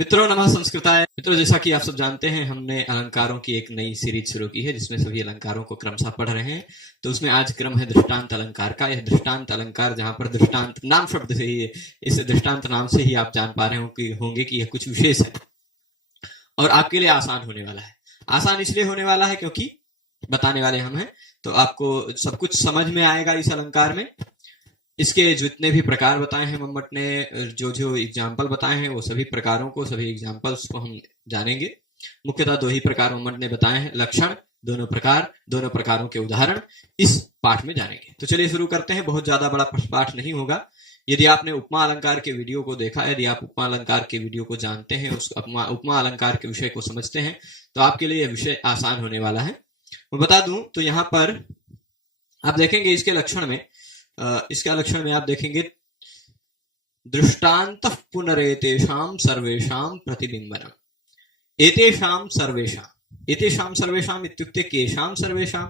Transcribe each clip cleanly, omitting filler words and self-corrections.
मित्रों नमः संस्कृताय। मित्रों, जैसा कि आप सब जानते हैं, हमने अलंकारों की एक नई सीरीज शुरू की है जिसमें सभी अलंकारों को क्रमशः पढ़ रहे हैं। तो उसमें आज क्रम है दृष्टांत अलंकार का। यह दृष्टांत अलंकार, जहां पर दृष्टांत नाम शब्द से ही, इस दृष्टांत नाम से ही आप जान पा रहे होंगे कि यह कुछ विशेष है और आपके लिए आसान होने वाला है। आसान इसलिए होने वाला है क्योंकि बताने वाले हम हैं, तो आपको सब कुछ समझ में आएगा इस अलंकार में। इसके जितने भी प्रकार बताए हैं मम्मट ने, जो जो एग्जाम्पल बताए हैं, वो सभी प्रकारों को, सभी एग्जाम्पल्स को हम जानेंगे। मुख्यतः दो ही प्रकार मम्मट ने बताए हैं, लक्षण, दोनों प्रकारों के उदाहरण इस पाठ में जानेंगे। तो चलिए शुरू करते हैं। बहुत ज्यादा बड़ा पाठ नहीं होगा। यदि आपने उपमा अलंकार के वीडियो को देखा, यदि आप उपमा अलंकार के वीडियो को जानते हैं, उस उपमा अलंकार के विषय को समझते हैं, तो आपके लिए यह विषय आसान होने वाला है। मैं बता दूं तो यहाँ पर आप देखेंगे इसके लक्षण में आप देखेंगे दृष्टांत पुनरेतेषां सर्वेषां प्रतिबिंबनम्। एतेषां सर्वेषां इत्युक्ते केषां सर्वेषां,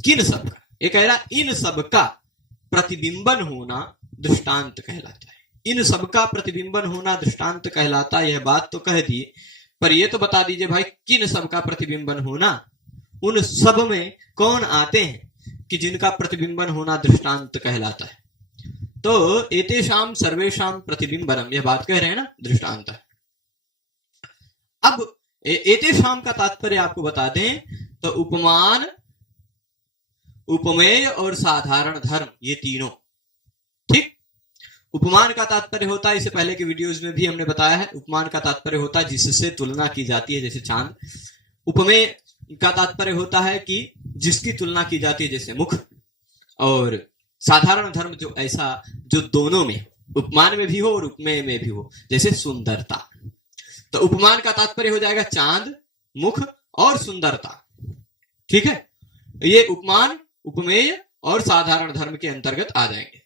किन सबका, ये कह रहा इन सबका प्रतिबिंबन होना दृष्टांत कहलाता है। इन सबका प्रतिबिंबन होना दृष्टांत कहलाता है। यह बात तो कह दी, पर यह तो बता दीजिए भाई, किन सबका प्रतिबिंबन होना, उन सब में कौन आते हैं कि जिनका प्रतिबिंबन होना दृष्टांत कहलाता है। तो एतेषां सर्वेषां प्रतिबिंबनम, यह बात कह रहे हैं ना, दृष्टांत है। अब एतेषां का तात्पर्य आपको बता दें तो उपमान, उपमेय और साधारण धर्म, ये तीनों। ठीक, उपमान का तात्पर्य होता है, इससे पहले के वीडियोस में भी हमने बताया है, उपमान का तात्पर्य होता है जिससे तुलना की जाती है, जैसे चांद। उपमेय का तात्पर्य होता है कि जिसकी तुलना की जाती है, जैसे मुख। और साधारण धर्म जो ऐसा जो दोनों में, उपमान में भी हो और उपमेय में भी हो, जैसे सुंदरता। तो उपमान का तात्पर्य हो जाएगा चांद, मुख और सुंदरता। ठीक है, ये उपमान, उपमेय और साधारण धर्म के अंतर्गत आ जाएंगे।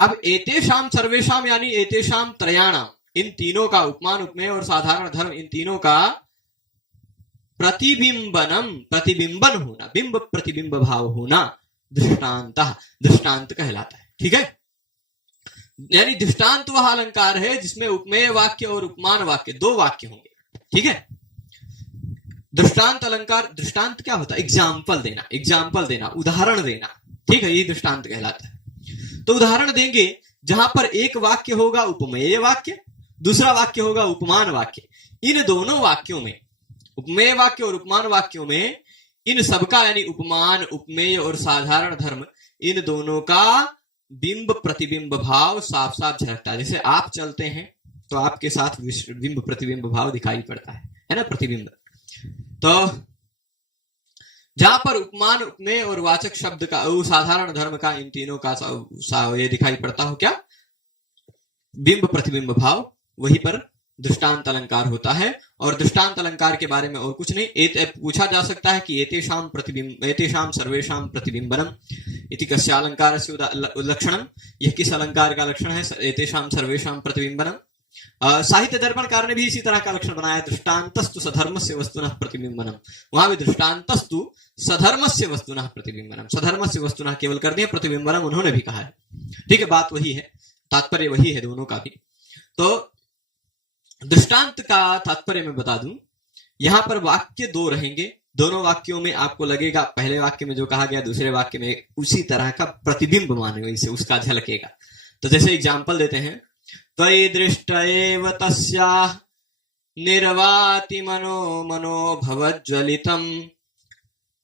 अब एतेषां सर्वेषां यानी एतेषां त्रयाणाम, इन तीनों का, उपमान, उपमेय और साधारण धर्म, इन तीनों का प्रतिबिंबन होना, बिंब प्रतिबिंब भाव होना दृष्टांत कहलाता है। ठीक है, यानी दृष्टांत वह अलंकार है जिसमें उपमेय वाक्य और उपमान वाक्य, दो वाक्य होंगे। ठीक है, दृष्टांत अलंकार, दृष्टांत क्या होता है? एग्जाम्पल देना, उदाहरण देना। ठीक है, ये दृष्टांत कहलाता है। तो उदाहरण देंगे जहां पर एक वाक्य होगा उपमेय वाक्य, दूसरा वाक्य होगा उपमान वाक्य। इन दोनों वाक्यों में, उपमेय वाक्य और उपमान वाक्यों में, इन सबका यानी उपमान, उपमेय और साधारण धर्म, इन दोनों का बिंब प्रतिबिंब भाव साफ साफ झलकता है। जैसे आप चलते हैं तो आपके साथ बिंब प्रतिबिंब भाव दिखाई पड़ता है ना, प्रतिबिंब। तो जहां पर उपमान, उपमेय और वाचक शब्द का, साधारण धर्म का, इन तीनों का ये दिखाई पड़ता हो, क्या? बिंब प्रतिबिंब भाव, वहीं पर दृष्टांत अलंकार होता है। और दृष्टांत अलंकार के बारे में और कुछ नहीं, पूछा जा सकता है कि एतेषां सर्वेषां प्रतिबिंबनम इति कस्य अलंकारस्य लक्षणम, यह किस अलंकार का लक्षण है? एतेषां सर्वेषां प्रतिबिंबनम। साहित्य दर्पणकार ने भी इसी तरह का लक्षण बनाया, दृष्टान्तस्तु सधर्मस्य वस्तुनः प्रतिबिंबनम। वहां भी दृष्टान्तस्तु सधर्मस्य वस्तुनः प्रतिबिंबनम, सधर्मस्य वस्तुनः केवल कर दिया, प्रतिबिंबनम उन्होंने भी कहा है। ठीक है, बात वही है, तात्पर्य वही है दोनों का भी। तो दृष्टांत का तात्पर्य मैं बता दूं, यहां पर वाक्य दो रहेंगे। दोनों वाक्यों में आपको लगेगा, पहले वाक्य में जो कहा गया, दूसरे वाक्य में उसी तरह का प्रतिबिंब माने, इसे उसका झलकेगा। तो जैसे एग्जाम्पल देते हैं, त्वयि दृष्ट एव तस्याः निर्वाति मनो भवज्ज्वलितम्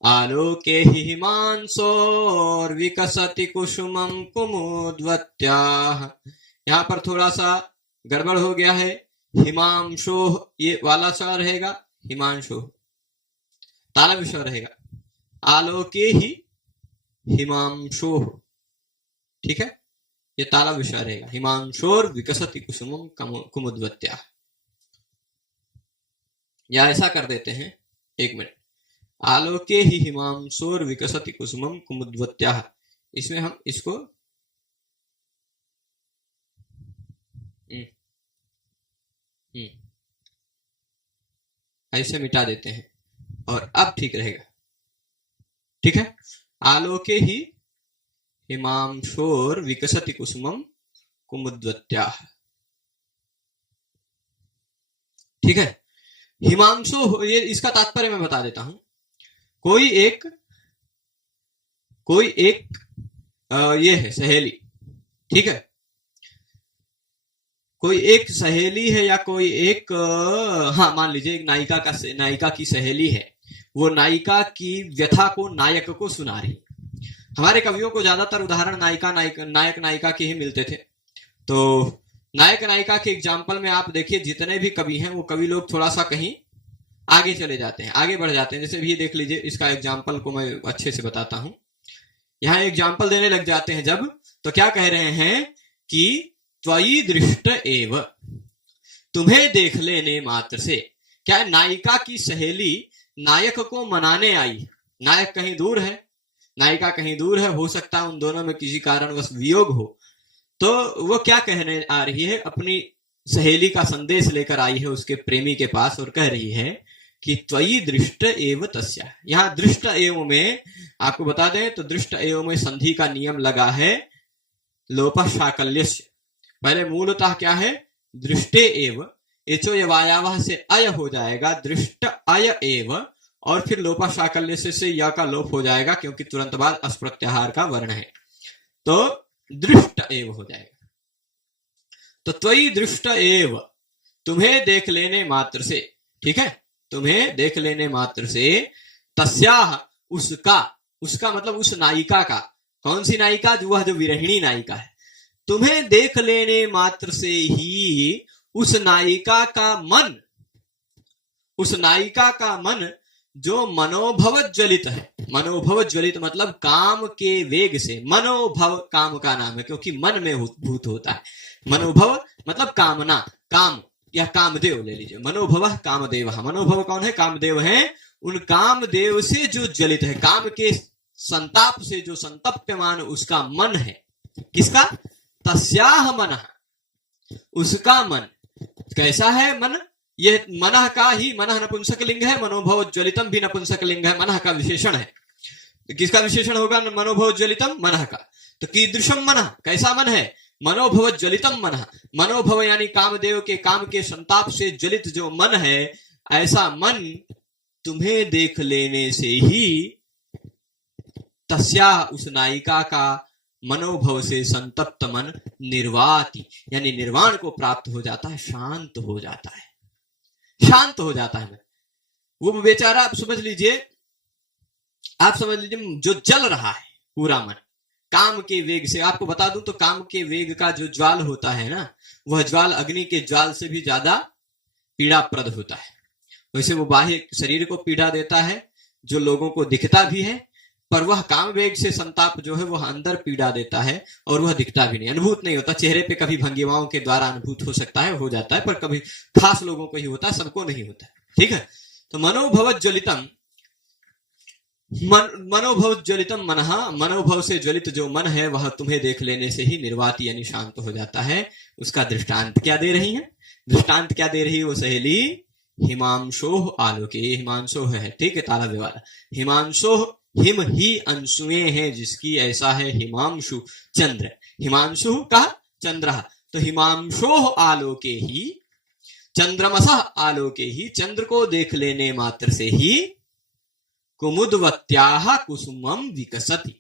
आलोके हि हिमांशोर्विकसति कुसुमं कुमुद्वत्याः। यहाँ पर थोड़ा सा गड़बड़ हो गया है। हिमांशोः ये वाला स्वर रहेगा, हिमांशोः तालव्य स्वर रहेगा। आलोके ही हिमांशोः, ठीक है, ये तालव्य स्वर रहेगा। हिमांशोर विकसति कुसुमं कुमुद्वत्याः, या ऐसा कर देते हैं, एक मिनट, आलोके ही हिमांशोर विकसति कुसुमं कुमुद्वत्याः। इसमें हम इसको ऐसे मिटा देते हैं और अब ठीक रहेगा। ठीक है, आलोके ही हिमांशोर विकसति कुसुमं कुमुद्वत्याः। ठीक है। हिमांशु, ये इसका तात्पर्य मैं बता देता हूं। कोई एक ये है सहेली, ठीक है, कोई एक सहेली है या कोई एक हाँ मान लीजिए एक नायिका की सहेली है, वो नायिका की व्यथा को नायक को सुना रही। हमारे कवियों को ज्यादातर उदाहरण नायक नायिका के ही मिलते थे। तो नायक नायिका के एग्जाम्पल में आप देखिए जितने भी कवि हैं वो कवि लोग थोड़ा सा कहीं आगे चले जाते हैं, आगे बढ़ जाते हैं। जैसे भी देख लीजिए, इसका एग्जाम्पल को मैं अच्छे से बताता हूं। यहां एग्जाम्पल देने लग जाते हैं जब, तो क्या कह रहे हैं कि त्वयि दृष्ट एव, तुम्हें देख लेने मात्र से। क्या नायिका की सहेली नायक को मनाने आई, नायक कहीं दूर है, नायिका कहीं दूर है, हो सकता है उन दोनों में किसी कारणवश वियोग हो, तो वो क्या कहने आ रही है, अपनी सहेली का संदेश लेकर आई है उसके प्रेमी के पास और कह रही है कि त्वयि दृष्ट एव तस्या। यहां दृष्ट एव में आपको बता दें तो दृष्ट एव में संधि का नियम लगा है लोप शाकल्यस्य। पहले मूलतः क्या है, दृष्टे एव, एचो यवायावह से अय हो जाएगा, दृष्ट अय एव, और फिर लोपा शाकल्य से या का लोप हो जाएगा क्योंकि तुरंत बाद अस्प्रत्याहार का वर्ण है, तो दृष्ट एव हो जाएगा। तो त्वयि दृष्ट एव, तुम्हें देख लेने मात्र से, ठीक है, तुम्हें देख लेने मात्र से, तस्याह, उसका मतलब उस नायिका का, कौन सी नायिका, वह जो विरहिणी नायिका है, तुम्हें देख लेने मात्र से ही उस नायिका का मन जो मनोभव ज्वलित है, मनोभव ज्वलित मतलब काम के वेग से, मनोभव काम का नाम है क्योंकि मन में भूत होता है, मनोभव मतलब कामना, काम या कामदेव ले लीजिए, मनोभव कामदेव, मनोभव कौन है, कामदेव है, उन कामदेव से जो ज्वलित है, काम के संताप से जो संतप्यमान उसका मन है, किसका, तस्याह मन, उसका मन कैसा है, मन, यह मनः का ही, मनः नपुंसक लिंग है, मनोभव ज्वलितम भी नपुंसक लिंग है, मनः का विशेषण है, किसका विशेषण होगा, मनोभव ज्वलितम मनः का, तो कीदृशम मनः, कैसा मन है, मनोभव ज्वलितम मनः, मनोभव यानी कामदेव के काम के संताप से ज्वलित जो मन है, ऐसा मन तुम्हें देख लेने से ही तस्या, उस नायिका का मनोभव से संतप्त मन निर्वाति, यानी निर्वाण को प्राप्त हो जाता है, शांत हो जाता है, शांत हो जाता है। वो बेचारा आप समझ लीजिए जो जल रहा है पूरा मन काम के वेग से। आपको बता दूं तो काम के वेग का जो ज्वाल होता है ना, वह ज्वाल अग्नि के ज्वाल से भी ज्यादा पीड़ाप्रद होता है। वैसे वो बाह्य शरीर को पीड़ा देता है, जो लोगों को दिखता भी है, पर वह काम वेग से संताप जो है वह अंदर पीड़ा देता है और वह दिखता भी नहीं, अनुभूत नहीं होता। चेहरे पे कभी भंगिमाओं के द्वारा अनुभूत हो सकता है, हो जाता है, पर कभी खास लोगों को ही होता है, सबको नहीं होता है, ठीक है। तो मनोभव ज्वलितम, मनोभव ज्वलितम मनः, मनोभव से ज्वलित जो मन है वह तुम्हें देख लेने से ही निर्वाति यानी शांत हो जाता है। उसका दृष्टांत क्या दे रही है, दृष्टांत क्या दे रही है वो सहेली, हिमांशोह आलोके, हिमांशोह है, ठीक है, ताला वाला, हिमांशोह, हिम ही अंशुए हैं जिसकी, ऐसा है हिमांशु चंद्र, हिमांशु का चंद्र, तो हिमांशोह आलोके ही, चंद्रमसः आलोके ही, चंद्र को देख लेने मात्र से ही कुमुदवत्याः कुसुमम विकसति,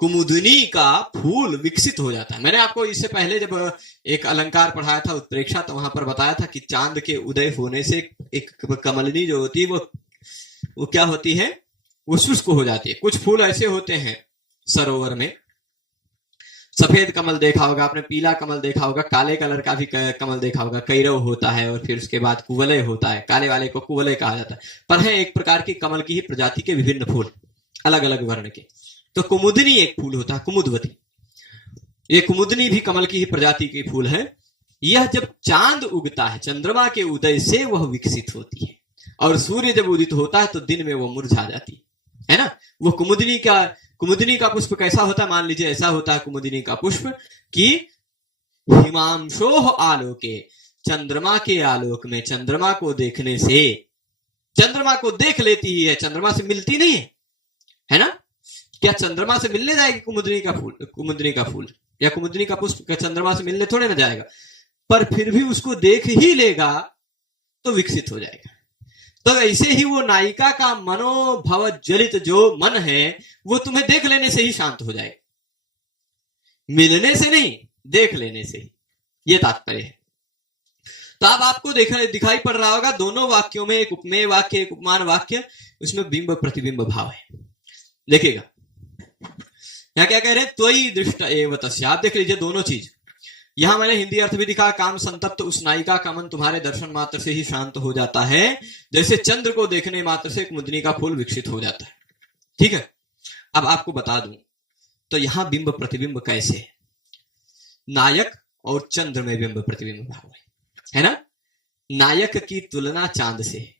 कुमुदनी का फूल विकसित हो जाता है। मैंने आपको इससे पहले जब एक अलंकार पढ़ाया था उत्प्रेक्षा, तो वहां पर बताया था कि चांद के उदय होने से एक कमलनी जो होती है वो क्या होती है, वो शुष्क हो जाती है। कुछ फूल ऐसे होते हैं सरोवर में, सफेद कमल देखा होगा आपने, पीला कमल देखा होगा, काले कलर का भी कमल देखा होगा, कैरव होता है और फिर उसके बाद कुवलय होता है, काले वाले को कुवलय कहा जाता है। पर है एक प्रकार की कमल की ही प्रजाति के विभिन्न फूल, अलग अलग वर्ण के। तो कुमुदनी एक फूल होता है, कुमुदवती, ये कुमुदनी भी कमल की ही प्रजाति के फूल है। यह जब चांद उगता है, चंद्रमा के उदय से वह विकसित होती है, और सूर्य जब उदित होता है तो दिन में वो मुरझा जाती है ना। वो कुमुदनी का पुष्प कैसा होता है, मान लीजिए ऐसा होता है कुमुदनी का पुष्प कि हिमांशोह आलोके, चंद्रमा के आलोक में, चंद्रमा को देखने से, चंद्रमा को देख लेती ही है, चंद्रमा से मिलती नहीं है ना। क्या चंद्रमा से मिलने जाएगी कुमुदनी का फूल या कुमुदनी का पुष्प चंद्रमा से मिलने थोड़े ना जाएगा, पर फिर भी उसको देख ही लेगा तो विकसित हो जाएगा। तो ऐसे ही वो नायिका का मनोभव जलित जो मन है वो तुम्हें देख लेने से ही शांत हो जाएगा, मिलने से नहीं, देख लेने से ही, ये तात्पर्य है। तो अब आपको दिखाई पड़ रहा होगा दोनों वाक्यों में, एक उपमेय वाक्य एक उपमान वाक्य, उसमें बिंब प्रतिबिंब भाव है। देखिएगा यहां क्या कह रहे हैं, त्वयि दृष्ट एव तस्य। आप देख लीजिए दोनों चीज, यहां मैंने हिंदी अर्थ भी दिखा, काम संतप्त उस नायिका का मन तुम्हारे दर्शन मात्र से ही शांत हो जाता है, जैसे चंद्र को देखने मात्र से कुमुदनी का फूल विकसित हो जाता है। ठीक है, अब आपको बता दूं तो यहां बिंब प्रतिबिंब कैसे है, नायक और चंद्र में बिंब प्रतिबिंब भाव है ना। नायक की तुलना चांद से है,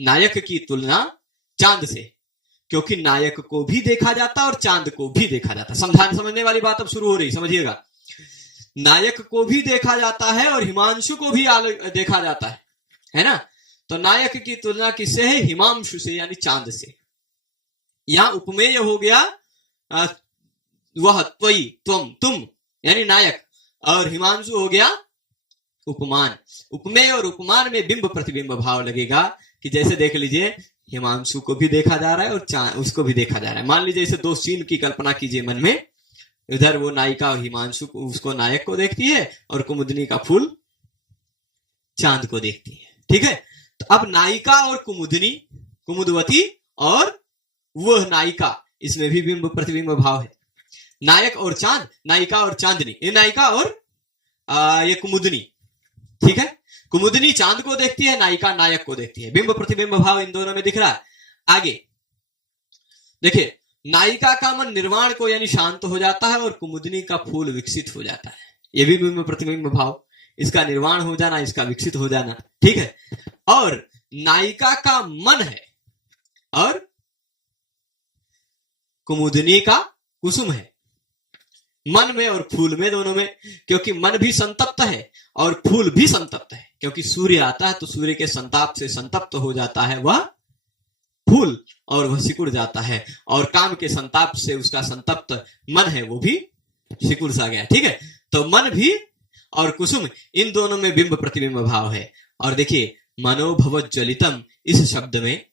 नायक की तुलना चांद से, क्योंकि नायक को भी देखा जाता और चांद को भी देखा जाता। समझने वाली बात अब शुरू हो रही, समझिएगा। नायक को भी देखा जाता है और हिमांशु को भी देखा जाता है ना। तो नायक की तुलना किससे है, हिमांशु से, यानी चांद से। यहां उपमेय हो गया वह त्वयि, तुम यानी नायक, और हिमांशु हो गया उपमान। उपमेय और उपमान में बिंब प्रतिबिंब भाव लगेगा कि जैसे देख लीजिए हिमांशु को भी देखा जा रहा है और उसको भी देखा जा रहा है। मान लीजिए जैसे दो सीन की कल्पना कीजिए मन में, इधर वो नायिका हिमांशु को, उसको नायक को देखती है, और कुमुदनी का फूल चांद को देखती है। ठीक है, तो अब नायिका और कुमुदनी, कुमुदवती और वह नायिका, इसमें भी बिंब प्रतिबिंब भाव है। नायक और चांद, नायिका और चांदनी, ये नायिका और ये कुमुदनी। ठीक है, कुमुदनी चांद को देखती है, नायिका नायक को देखती है, बिंब प्रतिबिंब भाव इन दोनों में दिख रहा है। आगे देखिए, नायिका का मन निर्वाण को यानी शांत हो जाता है और कुमुदनी का फूल विकसित हो जाता है, ये भी बिंब प्रतिबिंब भाव, इसका निर्वाण हो जाना, इसका विकसित हो जाना। ठीक है, और नायिका का मन है और कुमुदनी का कुसुम है, मन में और फूल में, दोनों में, क्योंकि मन भी संतप्त है और फूल भी संतप्त है, क्योंकि सूर्य आता है तो सूर्य के संताप से संतप्त हो जाता है वह फूल और वह सिकुड़ जाता है, और काम के संताप से उसका संतप्त मन है वो भी सिकुड़ सा गया। ठीक है, तो मन भी और कुसुम, इन दोनों में बिंब प्रतिबिंब भाव है। और देखिए मनोभवज्वलितम इस शब्द में,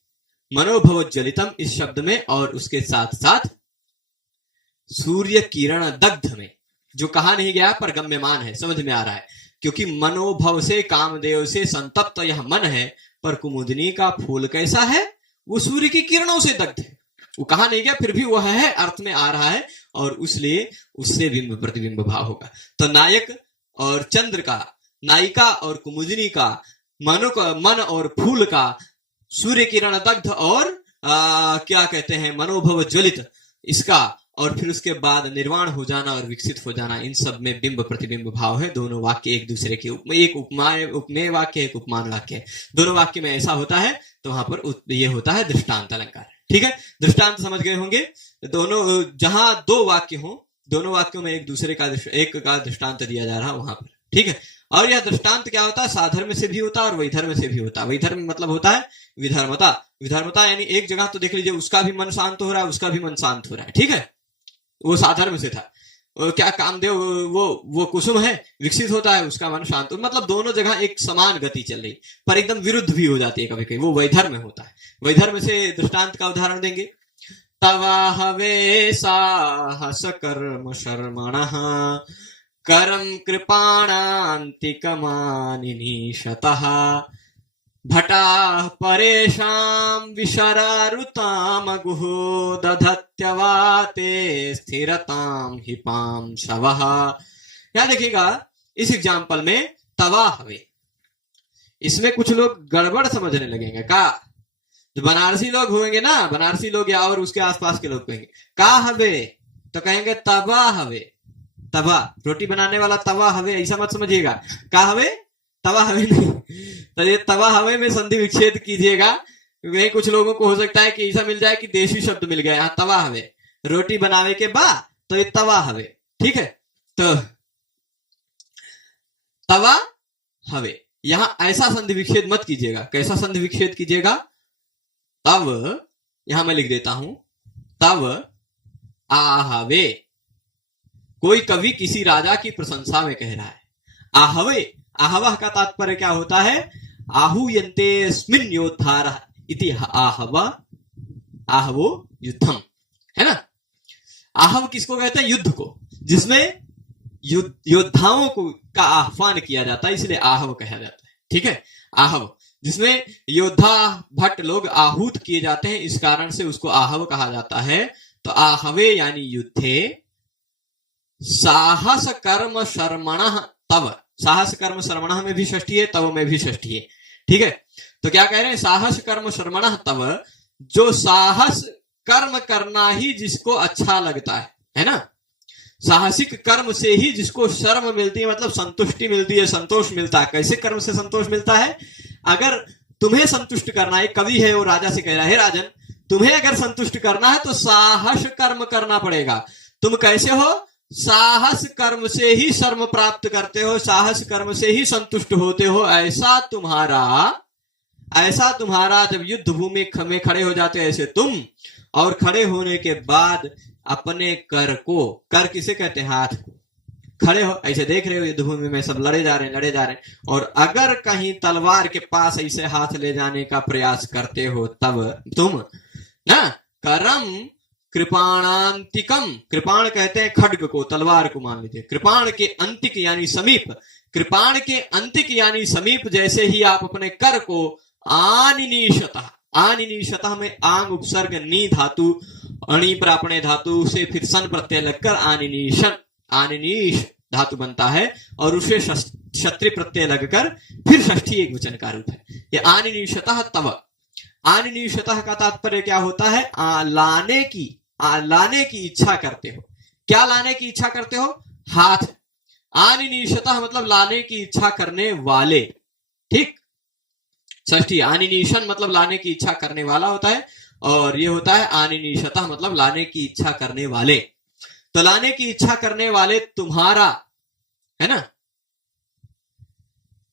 मनोभवज्वलितम इस शब्द में, और उसके साथ साथ सूर्य किरण दग्ध में, जो कहा नहीं गया पर गम्यमान है, समझ में आ रहा है, क्योंकि मनोभव से, कामदेव से संतप्त यह मन है, पर कुमुदनी का फूल कैसा है, वो सूर्य की किरणों से दग्ध है। वो कहा नहीं गया, फिर भी वह है, अर्थ में आ रहा है, और इसलिए उससे बिंब प्रतिबिंब भाव होगा। तो नायक और चंद्र का, नायिका और कुमुदनी का, मन और फूल का, सूर्य किरण दग्ध और क्या कहते हैं मनोभव ज्वलित, इसका, और फिर उसके बाद निर्वाण हो जाना और विकसित हो जाना, इन सब में बिंब प्रतिबिंब भाव है। दोनों वाक्य एक दूसरे के, एक उपमेय वाक्य, एक उपमान वाक्य है, दोनों वाक्य में ऐसा होता है, तो वहां पर ये होता है दृष्टांत अलंकार। ठीक है, दृष्टांत समझ गए होंगे। दोनों, जहां दो वाक्य हो, दोनों वाक्यों में एक दूसरे का एक का दृष्टांत दिया जा रहा वहां पर। ठीक है, और यह दृष्टांत क्या होता है, साधर्म से भी होता है और वैधर्म से भी होता है। वैधर्म मतलब होता है विधर्मता, विधर्मता यानी एक जगह तो देख लीजिए उसका भी मन शांत हो रहा है, उसका भी मन शांत हो रहा है। ठीक है, वो साधर्म से था, क्या कामदेव वो कुसुम है, विकसित होता है, उसका मन शांत, मतलब दोनों जगह एक समान गति चल रही, पर एकदम विरुद्ध भी हो जाती है कभी कभी, वो वैधर्म होता है। वैधर्म से दृष्टांत का उदाहरण देंगे, तवा हवे साहस कर्म शर्मणः करम कृपाणान्तिकमानिनीशतः भटाः परेषां विशरारुतामगुः दधत्यवाते स्थिरतां हिपां शवः। यहां देखिएगा इस एग्जाम्पल में तवा हवे, इसमें कुछ लोग गड़बड़ समझने लगेंगे। का जो बनारसी लोग होंगे ना, बनारसी लोग या और उसके आसपास के लोग कहेंगे का हवे, तो कहेंगे तवा हवे, तवा रोटी बनाने वाला तवा हवे, ऐसा मत समझिएगा। का हवे, तवा हवे नहीं, तो ये तवा हवे में संधि विच्छेद कीजिएगा। वही कुछ लोगों को हो सकता है कि ऐसा मिल जाए कि देशी शब्द मिल गया, यहाँ तवा हवे, रोटी बनावे के बाद तो ये तवा हवे। ठीक है, तो तवा हवे, यहां ऐसा संधि विच्छेद मत कीजिएगा। कैसा संधि विच्छेद कीजिएगा, तब, यहां मैं लिख देता हूं, तब आहवे। कोई कवि किसी राजा की प्रशंसा में कह रहा है, आहवे, आहवह का तात्पर्य क्या होता है, आहूयन्तेऽस्मिन् योद्धारः इति आहवो युद्धम, है ना। आहव किसको कहते हैं? युद्ध को, जिसमें योद्धाओं को का आह्वान किया जाता है, इसलिए आहव कहा जाता है। ठीक है, आहव, जिसमें योद्धा भट्ट लोग आहूत किए जाते हैं, इस कारण से उसको आहव कहा जाता है। तो आहवे यानी युद्धे साहस कर्म शर्मणः तव, साहस कर्म शर्मणः में भी षष्ठी है, तव में भी षष्ठी है। ठीक है, तो क्या कह रहे हैं? साहस कर्म शर्मणः तव, जो साहस कर्म करना ही जिसको अच्छा लगता है ना, साहसिक कर्म से ही जिसको शर्म मिलती है, मतलब संतुष्टि मिलती है, संतोष मिलता है। कैसे कर्म से संतोष मिलता है? अगर तुम्हें संतुष्ट करना है, कवि है वो राजा से कह रहा है, राजन तुम्हें अगर संतुष्ट करना है तो साहस कर्म करना पड़ेगा। तुम कैसे हो? साहस कर्म से ही शर्म प्राप्त करते हो, साहस कर्म से ही संतुष्ट होते हो। ऐसा तुम्हारा जब युद्ध भूमि में खड़े हो जाते, ऐसे तुम, और खड़े होने के बाद अपने कर को, कर किसे कहते हैं? हाथ को। खड़े हो, ऐसे देख रहे हो युद्ध भूमि में सब लड़े जा रहे हैं, और अगर कहीं तलवार के पास ऐसे हाथ ले जाने का प्रयास करते हो, तब तुम ना करम कृपाणांतिकम, कृपाण कहते हैं खड्ग को, तलवार को मान लीजिए, कृपाण के अंतिक यानी समीप, कृपाण के अंतिक यानी समीप जैसे ही आप अपने कर को आनिनीशतः, आनिनीशतः में आंग उपसर्ग नी धातु, अणि प्रापणे धातु से फिर सन प्रत्यय लगकर आनिनीशन, आनिनीश धातु बनता है, और उसे क्षत्रि प्रत्यय लगकर फिर षष्ठी एक वचन का रूप है। ये आनिनीशतः तव, आनिनीशतः का तात्पर्य क्या होता है? लाने की इच्छा करते हो। क्या लाने की इच्छा करते हो? हाथ। आनिनीशतः मतलब लाने की इच्छा करने वाले। ठीक, षष्ठी आनिनीशन मतलब लाने की इच्छा करने वाला होता है, और ये होता है आनिनीशतः मतलब लाने की इच्छा करने वाले। तो लाने की इच्छा करने वाले तुम्हारा, है ना,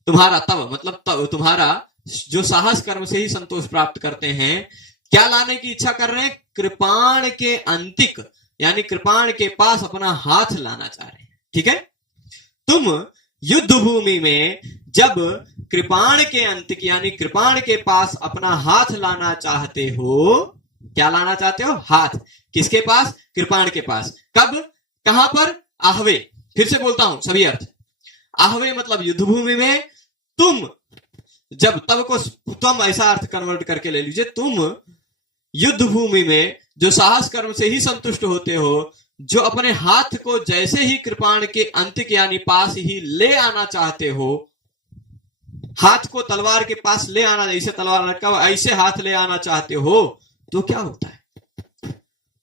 तुम्हारा तव मतलब तव, तुम्हारा जो साहस कर्म से ही संतोष प्राप्त करते हैं, क्या लाने की इच्छा कर रहे हैं? कृपाण के अंतिक यानी कृपाण के पास अपना हाथ लाना चाह रहे हैं। ठीक है, तुम युद्ध भूमि में जब कृपाण के अंतिक यानी कृपाण के पास अपना हाथ लाना चाहते हो, क्या लाना चाहते हो? हाथ। किसके पास? कृपाण के पास। कब? कहां पर? आहवे। फिर से बोलता हूं सभी अर्थ। आहवे मतलब युद्ध भूमि में, तुम जब, तब को तुम ऐसा अर्थ कन्वर्ट करके ले लीजिए, तुम युद्ध भूमि में जो साहस कर्म से ही संतुष्ट होते हो, जो अपने हाथ को जैसे ही कृपाण के अंतिक यानी पास ही ले आना चाहते हो, हाथ को तलवार के पास ले आना, जैसे तलवार रखा हुआ ऐसे हाथ ले आना चाहते हो, तो क्या होता है?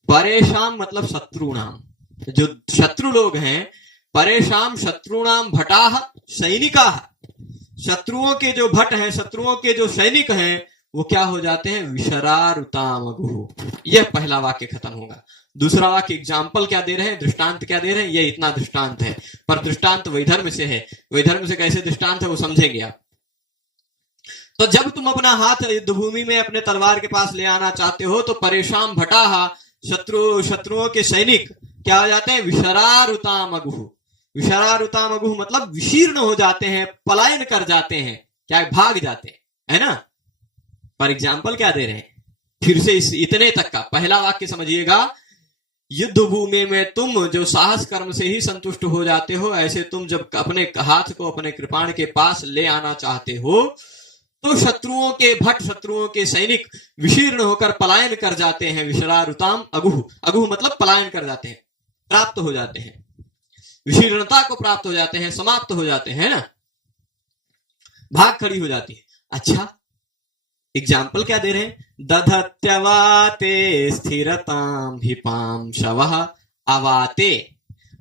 परेशान मतलब शत्रुनाम, जो शत्रु लोग हैं, परेशान शत्रुनाम भटाह सैनिकाः, शत्रुओं के जो भट हैं, शत्रुओं के जो सैनिक हैं, वो क्या हो जाते हैं? विशरारुतामगुः। यह पहला वाक्य खत्म होगा। दूसरा वाक्य एग्जाम्पल क्या दे रहे हैं, दृष्टांत क्या दे रहे हैं? ये इतना दृष्टांत है, पर दृष्टांत वैधर्म से है। वैधर्म से कैसे दृष्टांत है वो समझेंगे आप। तो जब तुम अपना हाथ युद्ध भूमि में अपने तलवार के पास ले आना चाहते हो, तो परेशान भटाह, शत्रुओं के सैनिक क्या हो जाते हैं? विशरारुतामगुः। विशरारुतामगुः मतलब विशीर्ण हो जाते हैं, पलायन कर जाते हैं, क्या भाग जाते हैं, है ना। पर एग्जाम्पल क्या दे रहे हैं? फिर से इतने तक का पहला वाक्य समझिएगा। युद्ध भूमि में तुम जो साहस कर्म से ही संतुष्ट हो जाते हो, ऐसे तुम जब अपने हाथ को अपने कृपाण के पास ले आना चाहते हो, तो शत्रुओं के भट, शत्रुओं के सैनिक विशीर्ण होकर पलायन कर जाते हैं। विशरारुताम अगुः, अगुः मतलब पलायन कर जाते हैं, प्राप्त हो जाते हैं, विशीर्णता को प्राप्त हो जाते हैं, समाप्त हो जाते हैं ना, भाग खड़ी हो जाती है। अच्छा, एग्जाम्पल क्या दे रहे हैं? दधत्यवाते स्थिरताम भिपाम शवः अवाते।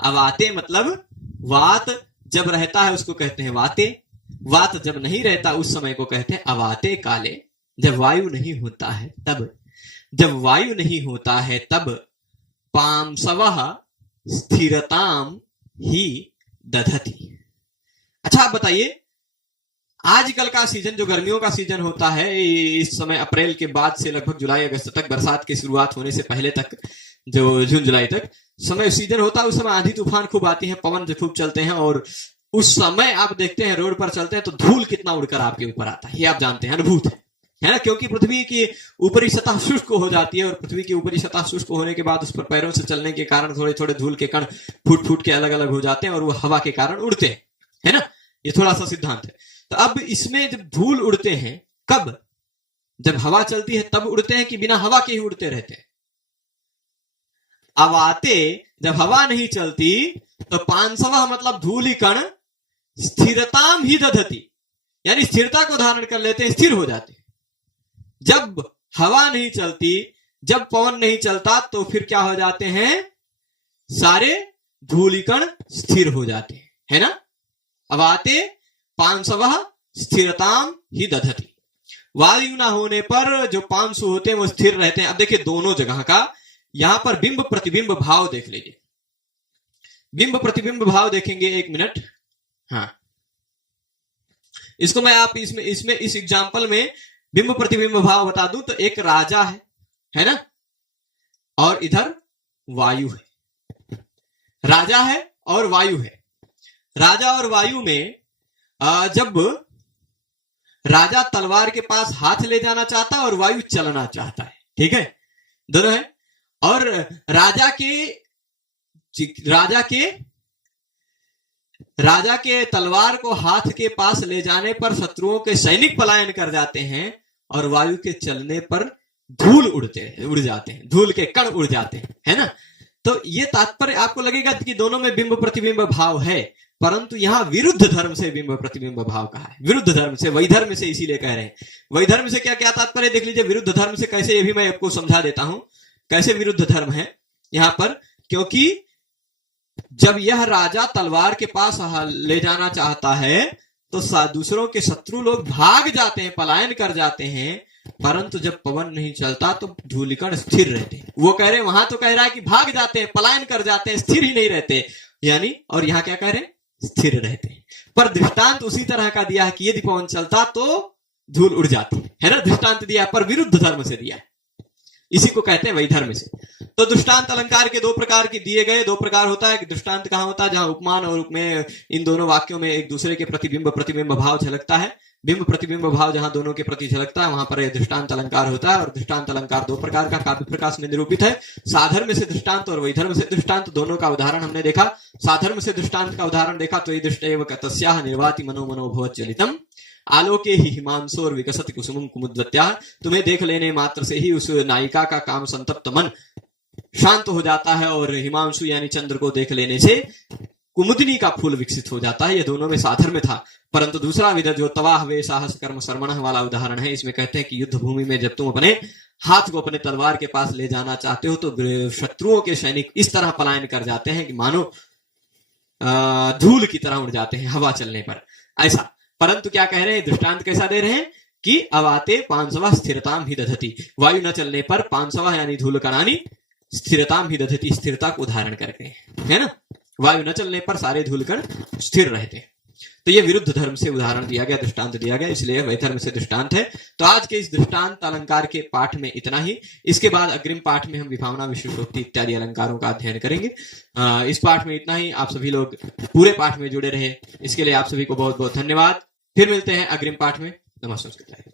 अवाते मतलब वात जब रहता है उसको कहते हैं वाते, वात जब नहीं रहता उस समय को कहते हैं अवाते काले। जब वायु नहीं होता है तब, जब वायु नहीं होता है तब पांसवः स्थिरताम ही दधति। अच्छा आप बताइए, आजकल का सीजन जो गर्मियों का सीजन होता है, इस समय अप्रैल के बाद से लगभग जुलाई अगस्त तक, बरसात की शुरुआत होने से पहले तक, जो जून जुलाई तक समय सीजन होता है, उस समय आंधी तूफान खूब आती है, पवन खूब चलते हैं, और उस समय आप देखते हैं रोड पर चलते हैं तो धूल कितना उड़कर आपके ऊपर आता है, ये आप जानते हैं, अनुभूत है ना। क्योंकि पृथ्वी की ऊपरी सतह शुष्क हो जाती है और पृथ्वी की ऊपरी सतह शुष्क होने के बाद उस पर पैरों से चलने के कारण थोड़े थोड़े धूल के कण फूट फूट के अलग अलग हो जाते हैं और वो हवा के कारण उड़ते हैं, है ना। ये थोड़ा सा सिद्धांत है। तो अब इसमें जब धूल उड़ते हैं, कब? जब हवा चलती है तब उड़ते हैं कि बिना हवा के ही उड़ते रहते हैं? अवाते जब हवा नहीं चलती तो पांचवा मतलब धूलि कण स्थिरताम ही दधति, यानी स्थिरता को धारण कर लेते हैं, स्थिर हो जाते हैं। जब हवा नहीं चलती, जब पवन नहीं चलता तो फिर क्या हो जाते हैं? सारे धूलिकण स्थिर हो जाते हैं, है ना। अवाते पांचवः स्थिरताम ही दधति। वायु ना होने पर जो पांसु होते हैं वो स्थिर रहते हैं। अब देखिए दोनों जगह का यहां पर बिंब प्रतिबिंब भाव देख लीजिए। बिंब प्रतिबिंब भाव देखेंगे, एक मिनट। हाँ, इसको मैं आप इसमें इस एग्जांपल में बिंब प्रतिबिंब भाव बता दूं तो एक राजा है ना, और इधर वायु है। राजा है और वायु है। राजा और वायु में जब राजा तलवार के पास हाथ ले जाना चाहता है और वायु चलना चाहता है, ठीक है, दोनों है। और राजा के तलवार को हाथ के पास ले जाने पर शत्रुओं के सैनिक पलायन कर जाते हैं और वायु के चलने पर धूल उड़ जाते हैं, धूल के कण उड़ जाते हैं, है ना। तो ये तात्पर्य आपको लगेगा कि दोनों में बिंब प्रतिबिंब भाव है, परंतु यहां विरुद्ध धर्म से बिंब प्रतिबिंब भाव कहा है। विरुद्ध धर्म से, वैधर्म से, इसीलिए कह रहे हैं। वैधर्म से क्या क्या तात्पर्य देख लीजिए। विरुद्ध धर्म से कैसे, ये भी मैं आपको समझा देता हूं कैसे विरुद्ध धर्म है यहां पर। क्योंकि जब यह राजा तलवार के पास ले जाना चाहता है तो दूसरों के शत्रु लोग भाग जाते हैं, पलायन कर जाते हैं, परंतु जब पवन नहीं चलता तो धूलिकण स्थिर रहते हैं। वो कह रहे हैं, वहां तो कह रहा है कि भाग जाते हैं, पलायन कर जाते हैं, स्थिर ही नहीं रहते, यानी, और यहां क्या कह रहे हैं? स्थिर रहते हैं। पर दृष्टांत उसी तरह का दिया है कि यदि पवन चलता तो धूल उड़ जाती है ना, दृष्टांत दिया, पर विरुद्ध धर्म से दिया। इसी को कहते हैं वैधर्म से। तो दृष्टांत अलंकार के दो प्रकार के दिए गए। दो प्रकार होता है कि दृष्टांत कहां होता है? जहां उपमान और उपमेय इन दोनों वाक्यों में एक दूसरे के प्रतिबिंब प्रतिबिंब भाव झलकता है। बिंब प्रतिबिंब भाव जहां दोनों के प्रति झलकता है वहां पर यह दृष्टांत अलंकार होता है। और दृष्टांत अलंकार दो प्रकार का काव्य प्रकाश में निरूपित है। साधर्म से दृष्टांत और वैधर्म से दृष्टांत, दोनों का उदाहरण हमने देखा। साधर्म से दृष्टांत का उदाहरण देखा तो ये दृष्टैव तस्याः निर्वाति मनो मनो भवत् चलितम् आलोके ही हिमांशोर विकसति कुसुमं कुमुद्वत्याः। तुम्हें देख लेने मात्र से ही उस नायिका का काम संतप्त मन शांत हो जाता है और हिमांशु यानी चंद्र को देख लेने से कुमुदिनी का फूल विकसित हो जाता है। ये दोनों में साधर में था। परंतु दूसरा विध जो तवाह वे साहस कर्म सर्मणः वाला उदाहरण है, इसमें कहते हैं कि युद्ध भूमि में जब तुम अपने हाथ को अपने तलवार के पास ले जाना चाहते हो तो शत्रुओं के सैनिक इस तरह पलायन कर जाते हैं कि मानो धूल की तरह उड़ जाते हैं हवा चलने पर, ऐसा। परंतु क्या कह रहे हैं? दृष्टांत कैसा दे रहे हैं कि अवाते पांचवा स्थिरताम ही दधति। वायु न चलने पर पांचवा यानी धूलकणानि स्थिरताम ही दधति, स्थिरता को धारण करके, है ना। वायु न चलने पर सारे धूलकण स्थिर रहते हैं। तो ये विरुद्ध धर्म से उदाहरण दिया गया, दृष्टांत दिया गया, इसलिए वैधर्म से दृष्टांत है। तो आज के इस दृष्टांत अलंकार के पाठ में इतना ही। इसके बाद अग्रिम पाठ में हम विभावना, विशेषोक्ति इत्यादि अलंकारों का अध्ययन करेंगे। इस पाठ में इतना ही। आप सभी लोग पूरे पाठ में जुड़े रहे, इसके लिए आप सभी को बहुत बहुत धन्यवाद। फिर मिलते हैं अग्रिम पाठ में। नमस्कार।